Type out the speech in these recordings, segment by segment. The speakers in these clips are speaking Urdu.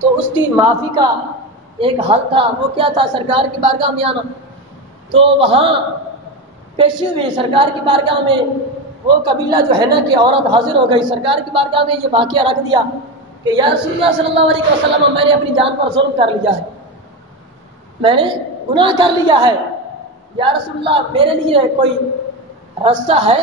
تو اس کی معافی کا ایک حل تھا، وہ کیا تھا؟ سرکار کی بارگاہ میں آنا۔ تو وہاں پیشی ہوئی سرکار کی بارگاہ میں، وہ قبیلہ جو ہے نا کہ عورت حاضر ہو گئی سرکار کی بارگاہ میں، یہ واقعہ رکھ دیا کہ یا رسول اللہ صلی اللہ علیہ وسلم، میں نے اپنی جان پر ظلم کر لیا ہے، میں نے گناہ کر لیا ہے، یا رسول اللہ میرے لیے کوئی راستہ ہے؟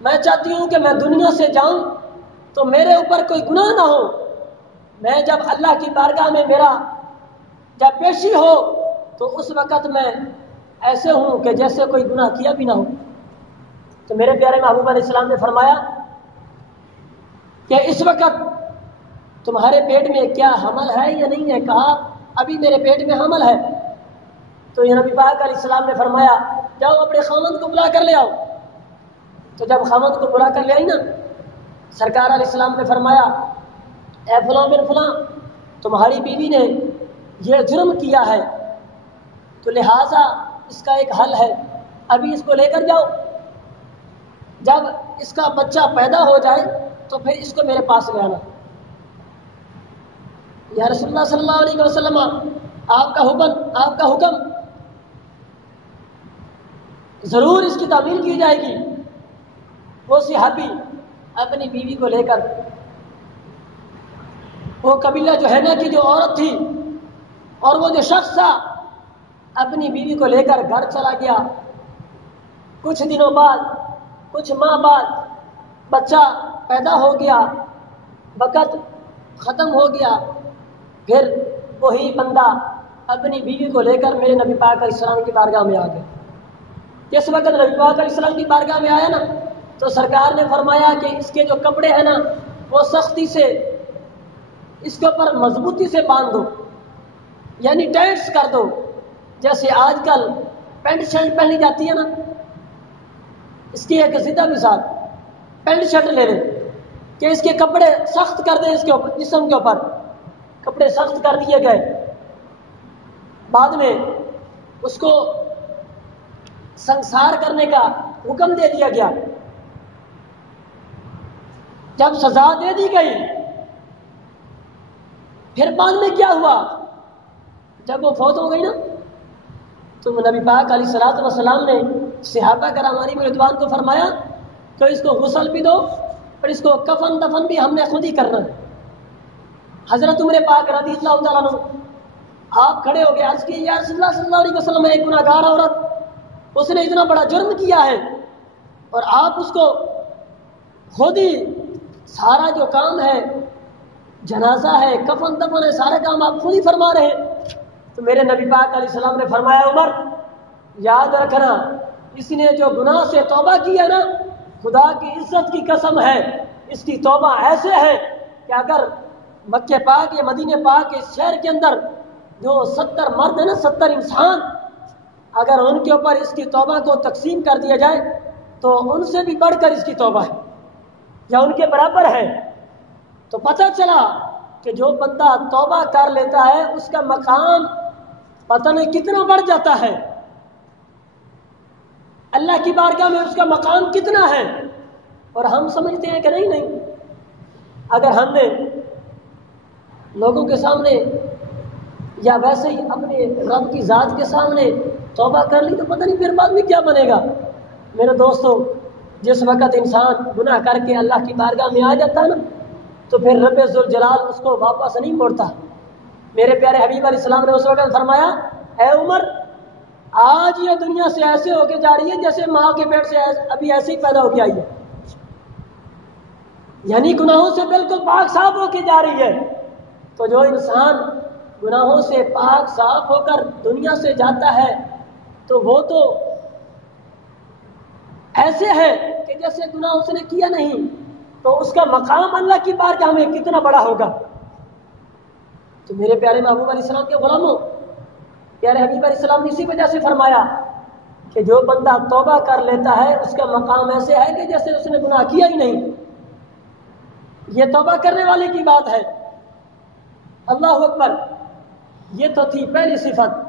میں چاہتی ہوں کہ میں دنیا سے جاؤں تو میرے اوپر کوئی گناہ نہ ہو، میں جب اللہ کی بارگاہ میں میرا جب پیشی ہو تو اس وقت میں ایسے ہوں کہ جیسے کوئی گناہ کیا بھی نہ ہو۔ تو میرے پیارے محبوب علیہ السلام نے فرمایا کہ اس وقت تمہارے پیٹ میں کیا حمل ہے یا نہیں ہے؟ کہا ابھی میرے پیٹ میں حمل ہے۔ تو یہ نبی پاک علیہ السلام نے فرمایا جاؤ اپنے خاوند کو بلا کر لے آؤ۔ تو جب خاوند کو بلا کر لے آئی نا، سرکار علیہ السلام نے فرمایا اے فلاں بن فلاں، تمہاری بیوی نے یہ جرم کیا ہے، تو لہٰذا اس کا ایک حل ہے، ابھی اس کو لے کر جاؤ، جب اس کا بچہ پیدا ہو جائے تو پھر اس کو میرے پاس لے آنا۔ یا رسول اللہ صلی اللہ علیہ وسلم، آپ کا حکم ضرور اس کی تعمیل کی جائے گی۔ وہ صحابی اپنی بیوی کو لے کر، وہ قبیلہ جو ہے نا کہ جو عورت تھی اور وہ جو شخص تھا، اپنی بیوی کو لے کر گھر چلا گیا۔ کچھ دنوں بعد، کچھ ماہ بعد بچہ پیدا ہو گیا، وقت ختم ہو گیا، پھر وہی بندہ اپنی بیوی کو لے کر میرے نبی پاک علیہ السلام کی بارگاہ میں آ گیا۔ جس وقت نبی پاک علیہ السلام کی بارگاہ میں آیا نا، تو سرکار نے فرمایا کہ اس کے جو کپڑے ہیں نا وہ سختی سے اس کے اوپر مضبوطی سے باندھ دو، یعنی ٹائٹس کر دو، جیسے آج کل پینٹ شرٹ پہنی جاتی ہے نا، اس کی ایک سیدھا مثال پینٹ شرٹ لے لیں کہ اس کے کپڑے سخت کر دیں، اس کے اوپر جسم کے اوپر کپڑے سخت کر دیے گئے۔ بعد میں اس کو سنسار کرنے کا حکم دے دیا گیا۔ جب سزا دے دی گئی، پھر بعد میں کیا ہوا؟ جب وہ فوت ہو گئی نا، تو نبی پاک علیہ الصلوۃ والسلام نے صحابہ کرام علیہم رضوان کو فرمایا کہ اس کو غسل بھی دو اور اس کو کفن دفن بھی ہم نے خود ہی کرنا ہے۔ حضرت عمر پاک رضی اللہ تعالیٰ عنہ آپ کھڑے ہو گئے، عرض کی یا رسول اللہ صلی اللہ علیہ وسلم، ایک گناہ گار عورت، اس نے اتنا بڑا جرم کیا ہے اور آپ اس کو خود ہی سارا جو کام ہے، جنازہ ہے، کفن دفن ہے، سارے کام آپ خود ہی فرما رہے ہیں۔ تو میرے نبی پاک علیہ السلام نے فرمایا عمر یاد رکھنا، اس نے جو گناہ سے توبہ کی ہے نا، خدا کی عزت کی قسم ہے اس کی توبہ ایسے ہے کہ اگر مکہ پاک یا مدینہ پاک کے شہر کے اندر جو 70 مرد ہیں نا، 70 انسان، اگر ان کے اوپر اس کی توبہ کو تقسیم کر دیا جائے تو ان سے بھی بڑھ کر اس کی توبہ ہے یا ان کے برابر ہے۔ تو پتہ چلا کہ جو بندہ توبہ کر لیتا ہے اس کا مقام پتہ نہیں کتنا بڑھ جاتا ہے، اللہ کی بارگاہ میں اس کا مقام کتنا ہے۔ اور ہم سمجھتے ہیں کہ نہیں، اگر ہم نے لوگوں کے سامنے یا ویسے ہی اپنے رب کی ذات کے سامنے توبہ کر لی تو پتہ نہیں پھر بعد میں کیا بنے گا۔ میرے دوستو، جس وقت انسان گناہ کر کے اللہ کی بارگاہ میں آ جاتا ہے نا، تو پھر رب ذوالجلال اس کو واپس نہیں موڑتا۔ میرے پیارے حبیب علیہ السلام نے اس وقت فرمایا اے عمر، آج یہ دنیا سے ایسے ہو کے جا رہی ہے جیسے ماں کے پیٹ سے ابھی ایسے ہی پیدا ہو کے آئی ہے، یعنی گناہوں سے بالکل پاک صاف ہو کے جا رہی ہے۔ تو جو انسان گناہوں سے پاک صاف ہو کر دنیا سے جاتا ہے تو وہ تو ایسے ہے کہ جیسے گناہ اس نے کیا نہیں، تو اس کا مقام اللہ کی بارگاہ میں کتنا بڑا ہوگا۔ تو میرے پیارے محبوب علیہ السلام کے غلاموں، پیارے حبیب علیہ السلام نے اسی وجہ سے فرمایا کہ جو بندہ توبہ کر لیتا ہے اس کا مقام ایسے ہے کہ جیسے اس نے گناہ کیا ہی نہیں۔ یہ توبہ کرنے والے کی بات ہے۔ اللہ اکبر، یہ تو تھی پہلی صفت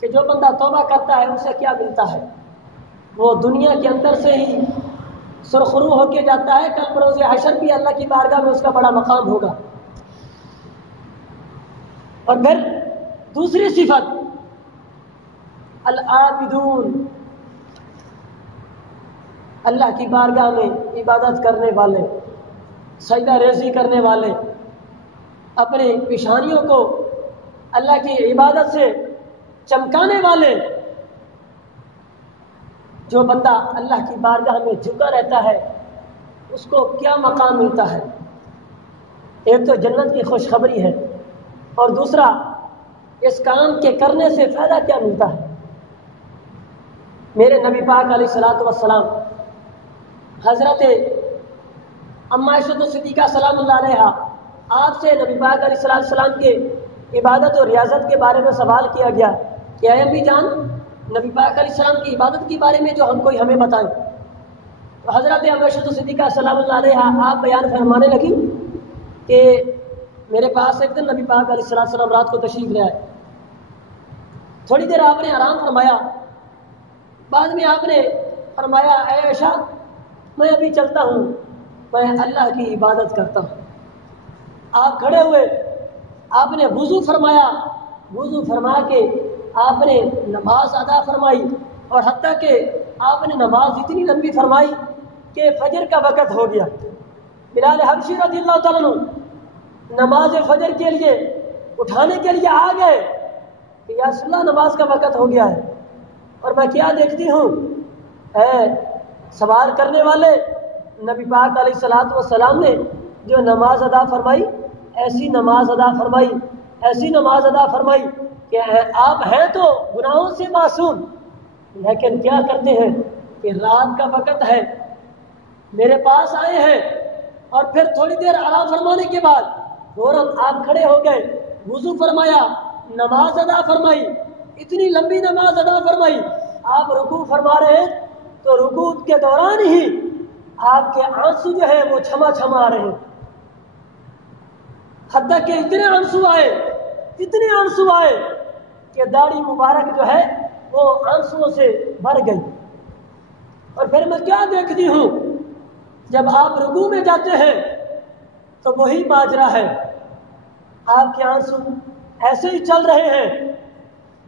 کہ جو بندہ توبہ کرتا ہے اسے کیا ملتا ہے، وہ دنیا کے اندر سے ہی سرخرو ہو کے جاتا ہے، کل بروز حشر بھی اللہ کی بارگاہ میں اس کا بڑا مقام ہوگا۔ اور پھر دوسری صفت العابدون، اللہ کی بارگاہ میں عبادت کرنے والے، سجدہ ریزی کرنے والے، اپنے پیشانیوں کو اللہ کی عبادت سے چمکانے والے۔ جو بندہ اللہ کی بارگاہ میں جھکا رہتا ہے اس کو کیا مقام ملتا ہے؟ ایک تو جنت کی خوشخبری ہے، اور دوسرا اس کام کے کرنے سے فائدہ کیا ملتا ہے؟ میرے نبی پاک علیہ الصلوۃ والسلام حضرت اما عائشہ صدیقہ سلام اللہ علیہا آپ سے نبی پاک علیہ السلام کے عبادت اور ریاضت کے بارے میں سوال کیا گیا کہ اے امی جان، نبی پاک علیہ السلام کی عبادت کے بارے میں جو ہمیں بتائیں۔ تو حضرت اما عائشہ صدیقہ سلام اللہ علیہا آپ بیان فرمانے لگی کہ میرے پاس ایک دن نبی پاک علیہ السلام رات کو تشریف لے آئے، تھوڑی دیر آپ نے آرام فرمایا، بعد میں آپ نے فرمایا اے عائشہ میں ابھی چلتا ہوں، میں اللہ کی عبادت کرتا ہوں۔ آپ کھڑے ہوئے، آپ نے وضو فرمایا، وضو فرما کے آپ نے نماز ادا فرمائی، اور حتیٰ کہ آپ نے نماز اتنی لمبی فرمائی کہ فجر کا وقت ہو گیا۔ بلال حبشی رضی اللہ تعالیٰ عنہ نماز فجر کے لیے اٹھانے کے لیے آ گئے کہ یا رسول اللہ نماز کا وقت ہو گیا ہے، اور میں کیا دیکھتی ہوں، اے سوال کرنے والے نبی پاک علیہ السلام نے جو نماز ادا فرمائی، ایسی نماز ادا فرمائی، ایسی نماز ادا فرمائی کہ آپ ہیں تو گناہوں سے معصوم، لیکن کیا کرتے ہیں کہ رات کا وقت ہے، میرے پاس آئے ہیں، اور پھر تھوڑی دیر آرام فرمانے کے بعد فوراً آپ کھڑے ہو گئے، وضو فرمایا، نماز ادا فرمائی، اتنی لمبی نماز ادا فرمائی، آپ رکوع فرما رہے ہیں تو رکوع کے دوران ہی آپ کے آنسو جو ہے وہ چھما چھما آ رہے ہیں، حتیٰ کہ اتنے آنسو آئے کہ داڑھی مبارک جو ہے وہ آنسوؤں سے بھر گئی۔ اور پھر میں کیا دیکھتی ہوں، جب آپ رکوع میں جاتے ہیں تو وہی ماجرا ہے، آپ کے آنسو ایسے ہی چل رہے ہیں،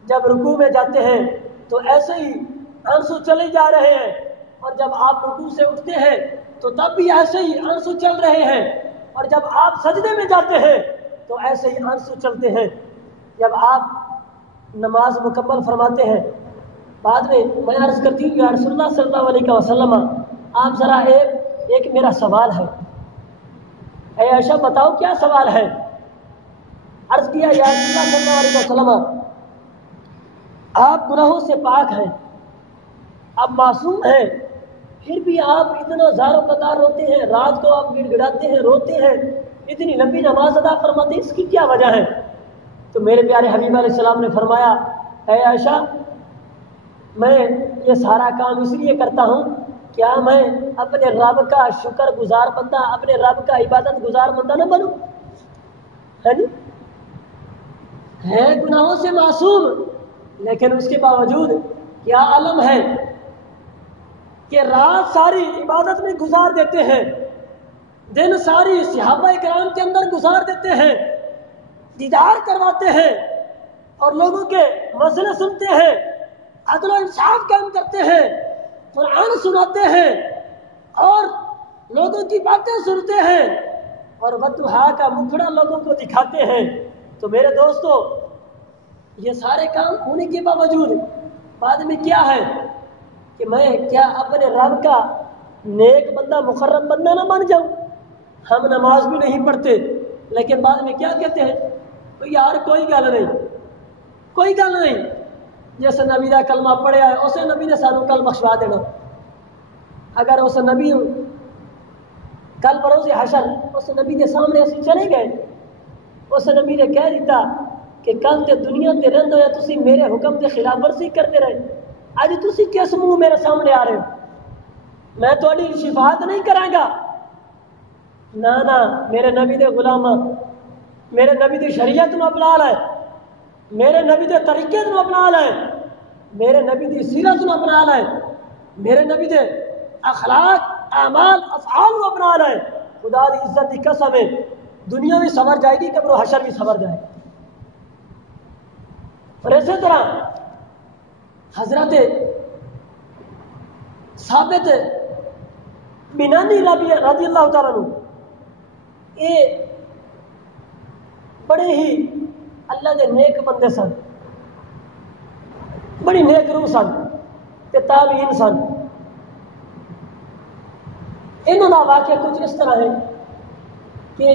جب رکوع میں جاتے ہیں تو ایسے ہی آنسو چلے جا رہے ہیں، اور جب آپ رکوع سے اٹھتے ہیں تو تب بھی ایسے ہی آنسو چل رہے ہیں، اور جب آپ سجدے میں جاتے ہیں تو ایسے ہی آنسو چلتے ہیں۔ جب آپ نماز مکمل فرماتے ہیں، بعد میں عرض کرتی ہوں یا رسول اللہ صلی اللہ علیہ وسلم آپ ذرا ایک میرا سوال ہے، اے عائشہ بتاؤ کیا سوال ہے؟ عرض کیا یا رسول اللہ صلی اللہ علیہ وسلم آپ گناہوں سے پاک ہیں، آپ معصوم ہیں، پھر بھی آپ اتنا زار و قطار روتے ہیں، رات کو آپ گڑ گڑاتے ہیں، روتے ہیں، اتنی لمبی نماز ادا فرماتے ہیں، اس کی کیا وجہ ہے؟ تو میرے پیارے حبیب علیہ السلام نے فرمایا اے عائشہ میں یہ سارا کام اس لیے کرتا ہوں کیا میں اپنے رب کا شکر گزار بندہ، اپنے رب کا عبادت گزار بندہ نہ بنوں؟ ہے گناہوں سے معصوم، لیکن اس کے باوجود کیا عالم ہے کہ رات ساری عبادت میں گزار دیتے ہیں، دن ساری صحابہ کرام کے اندر گزار دیتے ہیں، دیدار کرواتے ہیں، اور لوگوں کے مسئلے سنتے ہیں، عدل و انصاف کام کرتے ہیں، قرآن سناتے ہیں، اور لوگوں کی باتیں سنتے ہیں، اور بددعا کا مکھڑا لوگوں کو دکھاتے ہیں۔ تو میرے دوستو یہ سارے کام ہونے کے باوجود بعد میں کیا ہے کہ میں کیا اپنے رب کا نیک بندہ مقرب بندہ نہ بن جاؤں؟ ہم نماز بھی نہیں پڑھتے، لیکن بعد میں کیا کہتے ہیں تو یار کوئی گل نہیں، جیسے نبی کا کلمہ پڑھیا ہے اسے نبی نے سانو کل بخشوا دینا، اگر اس نبی کل بروز حشر اس نبی کے سامنے اسی چلے گئے، اس نبی نے کہہ دیتا کہ کل تے دنیا تے رہندے ہوئے تسی میرے حکم تے خلاف ورزی کرتے رہے، اج تسی کس منہ میرے سامنے آ رہے ہو، میں تھوڑی شفاعت نہیں کراں گا، نہ میرے نبی دے غلام، میرے نبی دی شریعت نو اپنا لے، میرے نبی دے طریقے نو اپنا لے، میرے نبی دی سیرت نو اپنا لے، میرے نبی دے اخلاق اعمال افعال نو اپنا لے، خدا دی عزت دی قسم ہے دنیا بھی سنور جائے گی، قبر و حشر بھی سنور جائے گا۔ اور اسی طرح حضرت ثابت بنانی رضی اللہ تعالیٰ عنہ یہ بڑے ہی اللہ دے نیک بندے سن، بڑی نیک روح سن تے تابعین سن. انہوں کا واقعہ کچھ اس طرح ہے کہ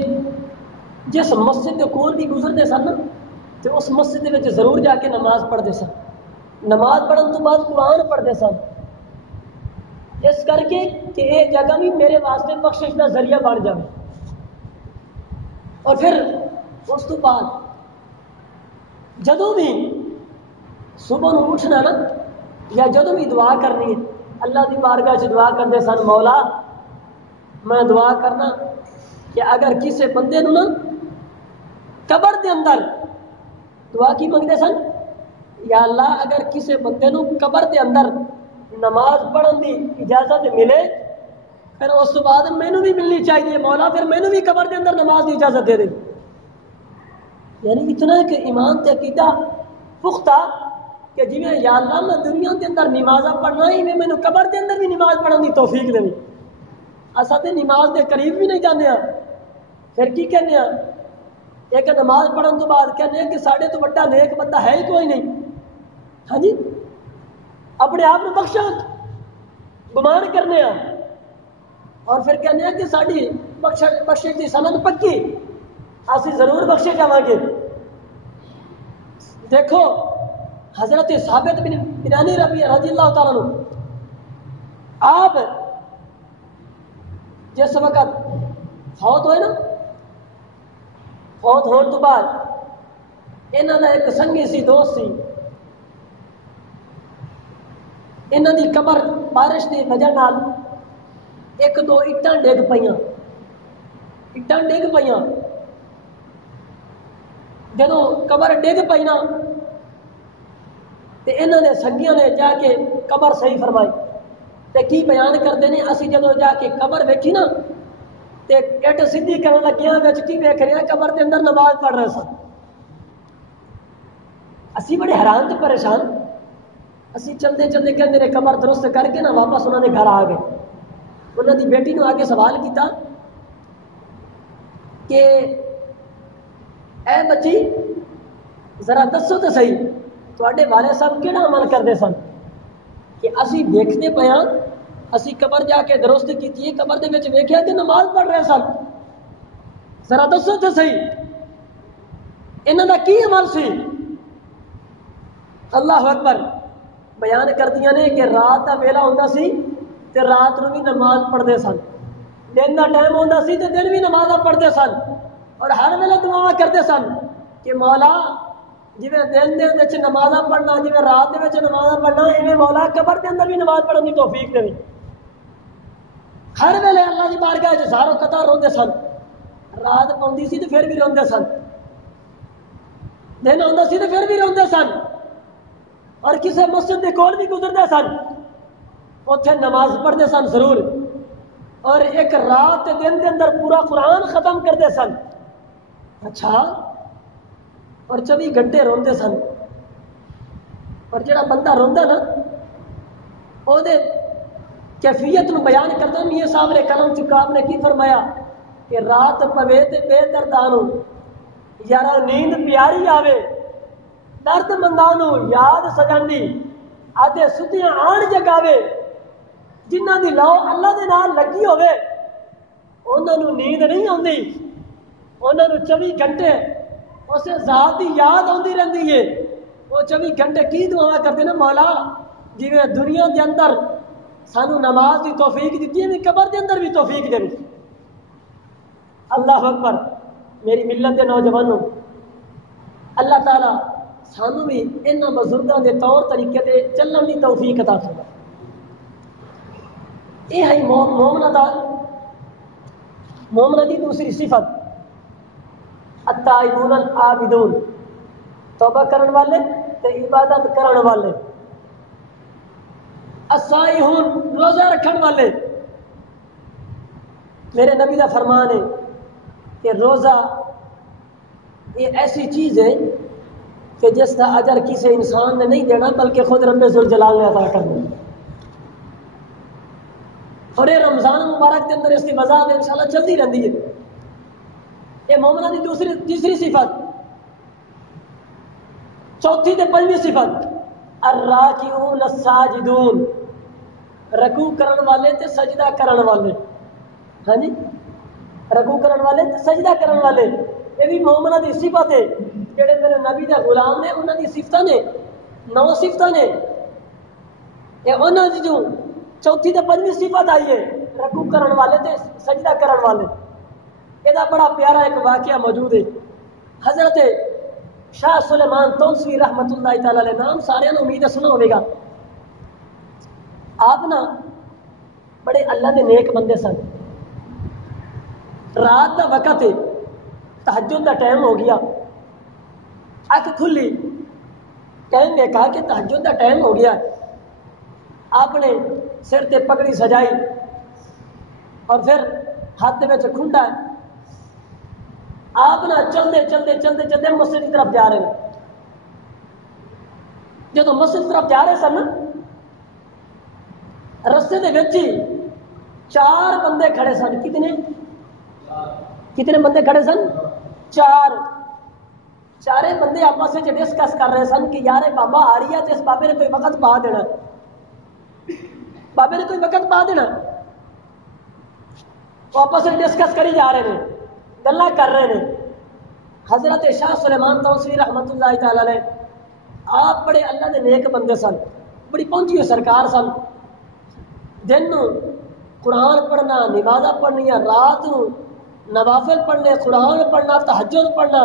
جس مسجد کے کول بھی گزرتے سن تو اس مسجد میں ضرور جا کے نماز پڑھتے سن. نماز پڑھن تو بعد قرآن پڑھتے سن، اس کر کے کہ یہ جگہ بھی میرے واسطے بخشش کا ذریعہ بن جائے. اور پھر اس تو بعد جدوں بھی صبح نو اٹھنا نا یا جدوں بھی دعا کرنی ہے اللہ کی بارگاہ سے دعا کرتے سن، مولا میں دعا کرنا کہ اگر کسی بندے نو نا قبر دے اندر دعا کی منگتے سن، یا اللہ اگر کسی بندے نو قبر دے اندر نماز پڑھن دی اجازت ملے پھر اس تو بعد مینوں بھی ملنی چاہیے، مولا پھر مینوں بھی قبر دے اندر نماز کی اجازت دے دے. یعنی اتنا کہ ایمان تے عقیدہ پختہ کہ جی یا اللہ میں دنیا کے اندر نماز پڑھنا ہی میں مینوں قبر دے اندر بھی نماز پڑھن دی توفیق دے. اصل تے نماز دے قریب بھی نہیں جانے ہاں، پھر کی کہنے ہاں ایک نماز پڑھن تو بعد کہنے کہ ساڈے تو بڑا نیک بندہ ہے ہی کوئی نہیں. ہاں جی اپنے آپ کو بخشا گمان کرنے ہاں اور پھر کہنے ہیں کہ ساری بخشش کی سند پکی اسی ضرور بخشے جاواں گے. دیکھو حضرت ثابت بنانی رضی اللہ تعالیٰ عنہ آپ جس وقت فوت ہوئے نا، فوت ہونے تو بعد انہوں نے ایک سنگی سی دوست سی، انہوں دی قبر بارش کی وجہ نال ایک دو اٹاں ڈگ پیاں، اٹاں ڈگ پیاں. جدو قبر ڈگ پئی نا تے انہوں نے سنگیاں نے جا کے قبر صحیح فرمائی تے کی بیان کرتے ہیں، اسی جدو جا کے قبر ویکھی نا تے اٹ سیدھی کرن لگیاں وچ کی ویکھ رہے ہیں قبر دے اندر نماز پڑھ رہے سن. اسی بڑے حیران تے پریشان، اسی چلتے چلتے کہ میرے قبر درست کر کے نا واپس انہوں نے گھر آ گئے. انہوں دی بیٹی نے آگے سوال کیتا کہ اے بچی ذرا دسو تو صحیح تواڈے والد صاحب کیڑا عمل کرتے سن کہ اسی دیکھتے پے ہاں، اسی قبر جا کے درست کیتی، قبر دے وچ ویکھیا کہ نماز پڑھ رہے سن، ذرا دسو تو صحیح انہاں دا کی عمل سی. اللہ اکبر بیان کردیاں نے کہ رات دا ویلا ہوندا سی تے رات نو بھی نماز پڑھتے سن، دن دا ٹائم ہوندا سی تے دن بھی نماز پڑھتے سن، اور ہر ویلے دعا کرتے سن کہ مولا جی دن دے وچ نماز پڑھنا، جی رات دے وچ نماز پڑھنا، ایویں مولا قبر دے اندر بھی نماز پڑھن دی توفیق دے. ہر ویلے اللہ دی بارگاہ وچ زارو قطار روندے سن، رات پوندی سی تے پھر بھی روندے سن، دن ہوندا سی تے پھر بھی روندے سن، اور کسی مسجد دے کول بھی گزرتے سن اتنے نماز پڑھتے سن ضرور، اور ایک رات دن دے اندر پورا قرآن ختم کرتے سن. اچھا اور 24 گھنٹے روندے سن. اور جڑا بندہ روندا نا او دے کیفیت نو بیان کرتا میاں صاحب نے کلم چکا آپ نے کی فرمایا کہ رات پوے تے بے دردانو یارا نیند پیاری آوے، درد مندانو یاد سجاندی آدھے ستیاں آن جگاوے، جنہ دی لو اللہ دے نال لگی ہوئے انہاں نو نیند نہیں آندی، انہاں نو 24 گھنٹے اسے ذات دی یاد آندی رہندی ہے. وہ 24 گھنٹے کی دعا کرتے ہیں مولا جویں دنیا دے اندر سانو نماز دی توفیق دیتی ہے قبر دے اندر بھی توفیق دے. اللہ اکبر میری ملت دے نوجوانوں، اللہ تعالی سانو بھی انہاں بزرگاں دے طور طریقے تے چلن دی توفیق عطا فرمائے. یہ ہے مومنہ دی دوسری صفت التائبون العابدون، توبہ کرن والے تے عبادت کرن والے، الصائحون روزہ رکھن والے. میرے نبی کا فرمان ہے کہ روزہ یہ ایسی چیز ہے کہ جس کا اجر کسی انسان نے نہیں دینا بلکہ خود رب ذوالجلال نے عطا کرنا. اور یہ رمضان مبارک کے اندر اس کی وضاحت انشاءاللہ چلتی رہتی ہے. یہ مومنہ کی تیسری صفت. چوتھی تے پنجویں صفت الراکعون الساجدون، رکوع کرن والے تے سجدہ کرن والے. ہاں جی، رکوع کرن والے تے سجدہ کرن والے، یہ بھی مومنہ دی صفت ہے. جڑے میرے نبی دے غلام نے انہاں دی صفتاں نے 9 صفتاں نے، یہ انہاں دی جو چوتھی تے پنجویں صفت آئی ہے رکوع کرن والے تے سجدہ کرن والے. یہ بڑا پیارا ایک واقعہ موجود ہے. حضرت شاہ سلیمان تونسوی رحمت اللہ تعالی علیہ نام سارے امید سنا ہوئے گا. آپ نا بڑے اللہ دے نیک بندے سن. رات دا وقت ہے، تہجد دا ٹائم ہو گیا. اکھ کھلی، کہیں گے کہا کہ تہجد دا ٹائم ہو گیا. آپ نے سر تے پگڑی سجائی اور پھر ہاتھ میں کھنڈا ہے. آپ نا چلتے چلتے چلتے چلتے مسجد کی طرف جا رہے ہیں. جب مسجد کی طرف جا رہے سن، رستے دے وچ ہی 4 بندے کھڑے سن. کتنے بندے کھڑے سن؟ 4. چارے بندے آپس میں ڈسکس کر رہے سن کہ یار بابا آ رہی ہے تو اس بابے نے کوئی وقت پا دینا، بابے نے کوئی وقت پا دینا. وہ آپس میں ڈسکس کری جا رہے ہیں، گلا کر رہے ہیں. حضرت شاہ سلیمان تونسوی رحمت اللہ تعالی علیہ آپ بڑے اللہ دے نیک بندے سن، بڑی پہنچی ہوئی سرکار سن. دن نو قرآن پڑھنا، نمازاں پڑھنیاں، رات نو نوافل پڑھنے، قرآن پڑھنا، تہجد پڑھنا،